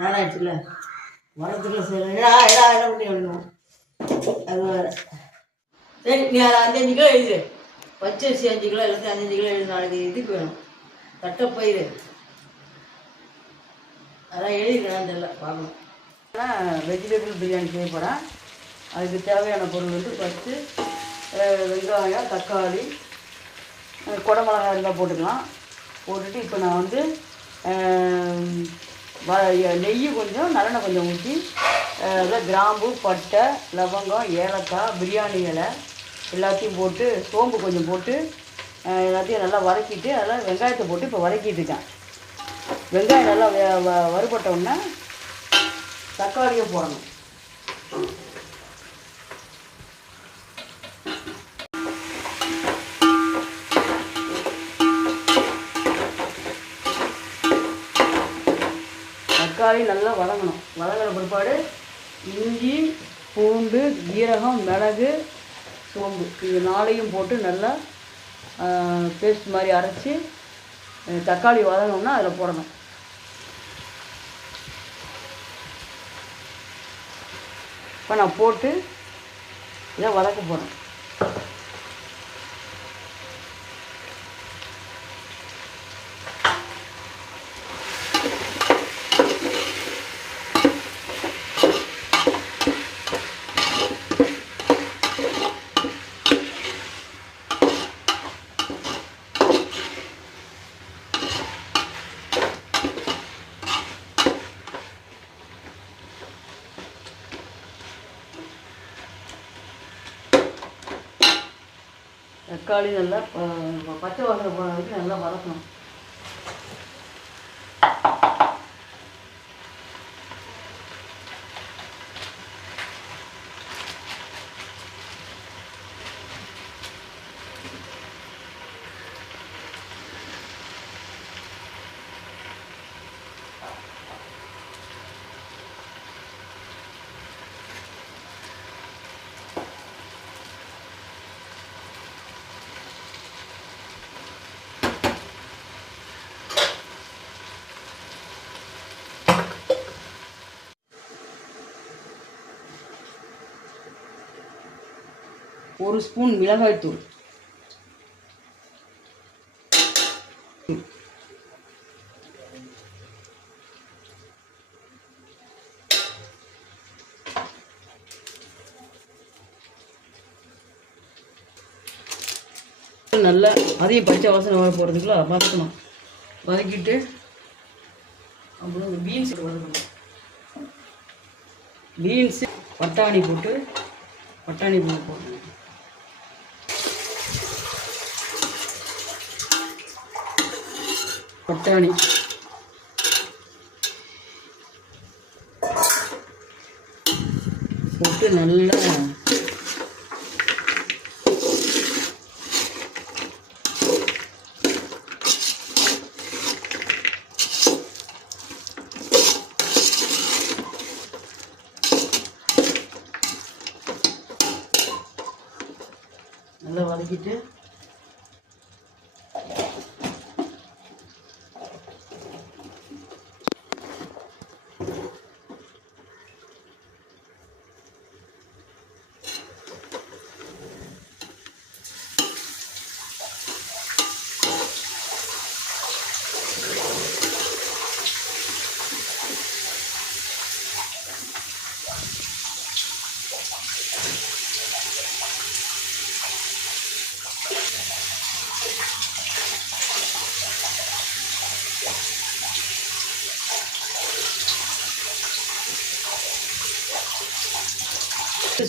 நேரம் ஆயிடுச்சுல வரத்துக்குள்ள சரி என்ன பண்ணி எழுதணும் அது வேறு. சரி நீ அதை 5 கிலோ எழுது. பச்சரிசி 5 கிலோ எல்லாத்தையும் 5 கிலோ எழுது. நாளைக்கு இதுக்கு வேணும் தட்டைப்பயிறு. அதான் எழுதிக்கிறேன் தெரியல பார்க்கணும். ஆனால் வெஜிடபிள் பிரியாணி செய்ய போகிறேன். அதுக்கு தேவையான பொருள் வந்து ஃபஸ்ட்டு வெங்காயம், தக்காளி, குடமிளகாய் இருந்தால் போட்டுக்கலாம். போட்டுட்டு இப்போ நான் வந்து நெய் கொஞ்சம் நல்லெண்ணெய் கொஞ்சம் ஊற்றி அதில் கிராம்பு, பட்டை, லவங்கம், ஏலக்காய், பிரியாணி இலை எல்லாத்தையும் போட்டு சோம்பு கொஞ்சம் போட்டு எல்லாத்தையும் நல்லா வதக்கிட்டு அதில் வெங்காயத்தை போட்டு இப்போ வதக்கிட்டு இருக்கேன். வெங்காயம் நல்லா வறுபட்டோடனே தக்காளியை போடணும். தக்காளி நல்லா வதங்கணும். வதங்கின பிற்பாடு இஞ்சி, பூண்டு, ஜீரகம், மிளகு, சோம்பு இது 4ஐயும் போட்டு நல்லா பேஸ்ட் மாதிரி அரைச்சி தக்காளி வதங்கணும்னா அதில் போடணும். இப்போ நான் போட்டு இதை வதக்க போகிறேன். தக்காளி நல்லா பச்சை வாசனை போன வரைக்கும் நல்லா வதக்கணும். ஒரு ஸ்பூன் மிளகாய்த்தூள், நல்லா அதையும் பச்சை வாசனை வர போகிறதுக்குள்ள வதக்கணும். வதக்கிட்டு அப்புறம் பீன்ஸ் வதக்கணும். பீன்ஸு, பட்டாணி போட்டு போடணும். பட்டாணி போட்டு நல்லா வதக்கிட்டு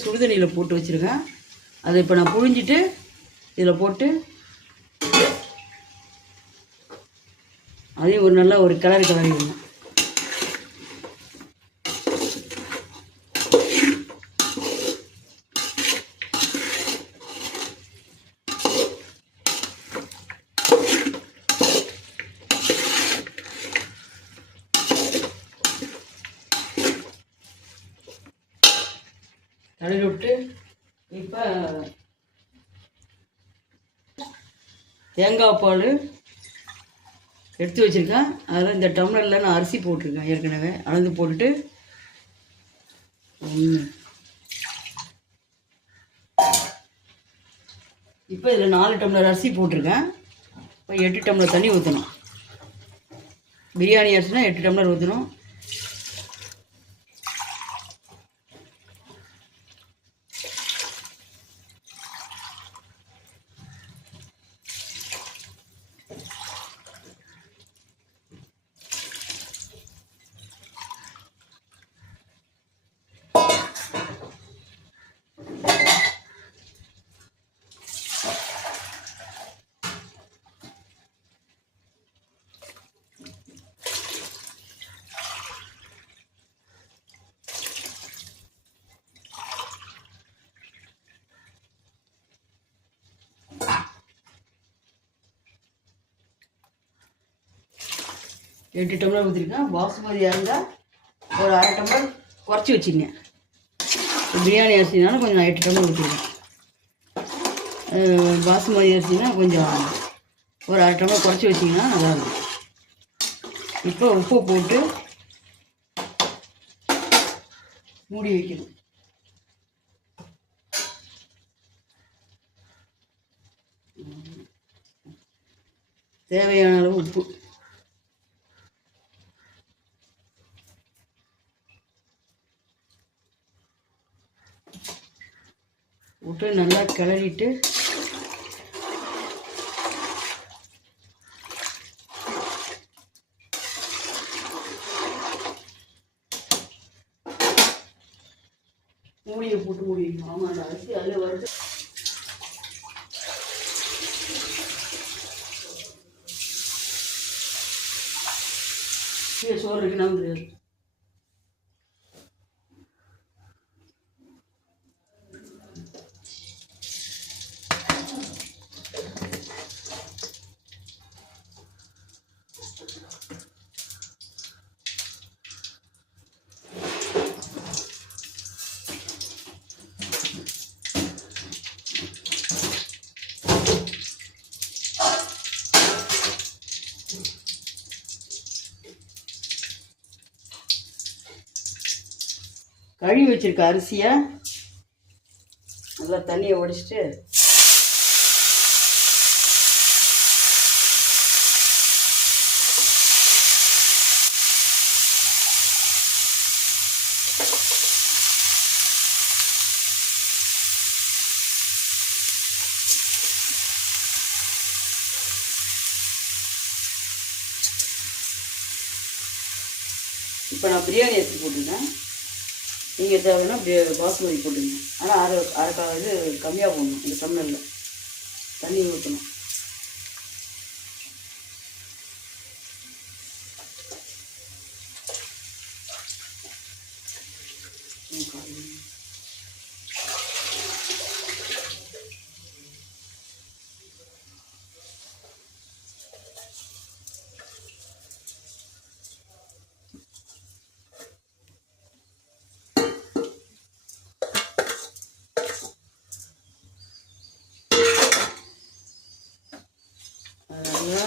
சுடுதண்ணியில் போட்டு வச்சுருக்கேன். அதை இப்போ நான் புழிஞ்சிட்டு இதில் போட்டு அதையும் ஒரு நல்லா ஒரு கிளறிடணும். தடவி விட்டு இப்போ தேங்காய் பால் எடுத்து வச்சுருக்கேன். அதில் இந்த டம்ளரில் நான் அரிசி போட்டிருக்கேன். ஏற்கனவே அளந்து போட்டுட்டு 1. இப்போ இதில் 4 டம்ளர் அரிசி போட்டிருக்கேன். இப்போ 8 டம்ளர் தண்ணி ஊற்றணும். பிரியாணி அரிசினா 8 டம்ளர் ஊற்றணும். எட்டு டம்ளர் ஊற்றிருக்கேன். பாசுமதியாக இருந்தால் ஒரு அரை டம்ளர் குறைச்சி வச்சுங்க. பிரியாணி அரிசினாலும் கொஞ்சம் 8 டம்ளர் ஊற்றிருக்கேன். பாசுமதி அரிசினா கொஞ்சம் ஒரு அரை டம்ளர் குறைச்சி வச்சிங்கன்னா நல்லாயிருக்கும். இப்போ உப்பு போட்டு மூடி வைக்கணும். தேவையான அளவு உப்பு விட்டு நல்லா கிளறிட்டு மூடியை போட்டு மூடி வைக்கணும். ஆமாம், அந்த அரிசி அதில் வருது. சோறு வைக்கணும் தெரியாது. கழுவி வச்சிருக்க அரிசியை நல்லா தண்ணியை வடிச்சிட்டு இப்போ நான் பிரியாணி அரிசி போட்டிருக்கேன். நீங்கள் தேவைன்னா பாசுமதி போட்டுங்க. ஆனால் அரை இது கம்மியாக போடணும். இந்த டம்ளரில் தண்ணி ஊற்றணும்.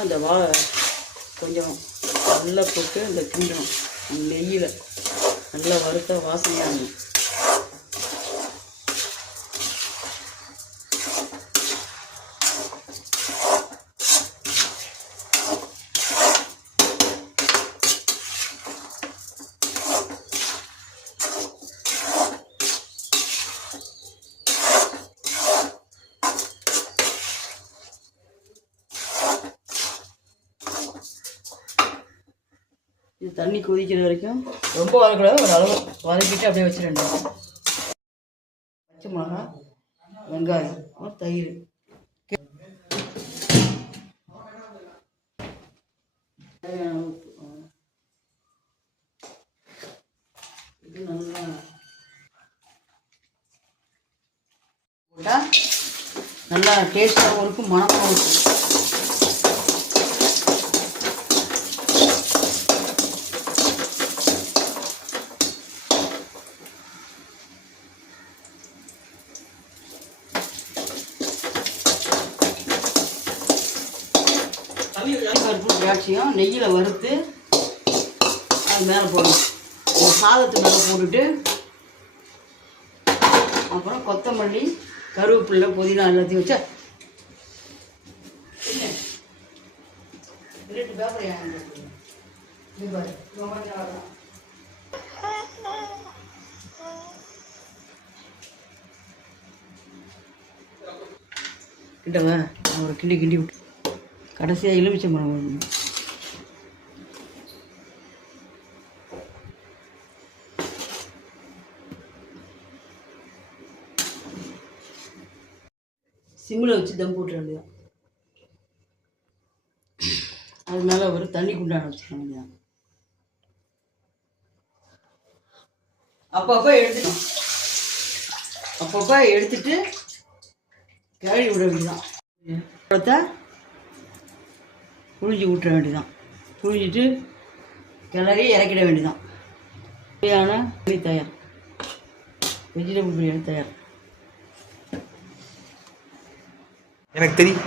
அந்த கொஞ்சம் நல்லா போட்டு இந்த கிண்டணும். நெய்யில் நல்லா வறுத்த வாசனையாக இருக்கும். இது தண்ணி கொதிக்கிற வரைக்கும் ரொம்ப வதக்கூடாது, ஒரு அளவு வதக்கிட்டு அப்படியே வச்சிடணும். பச்சை மிளகா, வெங்காயம், தயிர், இது நல்லா போட்டால் நல்லா டேஸ்ட்டாகவும் இருக்கும், மணமாகவும் இருக்கும். திராட்சையும் நெய்யில் வறுத்து அது மேலே போடணும். இந்த சாதத்து மேலே போட்டுட்டு அப்புறம் கொத்தமல்லி, கருவேப்பிலை, புதினா எல்லாத்தையும் வச்சா கிட்டவா ஒரு கிண்டி கிண்டி விட்டு கடைசியாக எலுமிச்சம்பழம் சிம்மில் வச்சு தம் போட்டுற வேண்டியதான். அது மேலே ஒரு தண்ணி குண்டான வச்சுக்க வேண்டியதான். அப்பப்போ எடுத்துட்டு கிளறி விட வேண்டியதான். பார்த்தா புழிஞ்சு விட்டுற வேண்டியதான். புழிஞ்சிட்டு கிளறி இறக்கிட வேண்டியதான். பிரியாணி தயார். வெஜிடபிள் பிரியாணி தயார். எனக்கு தெரியும்.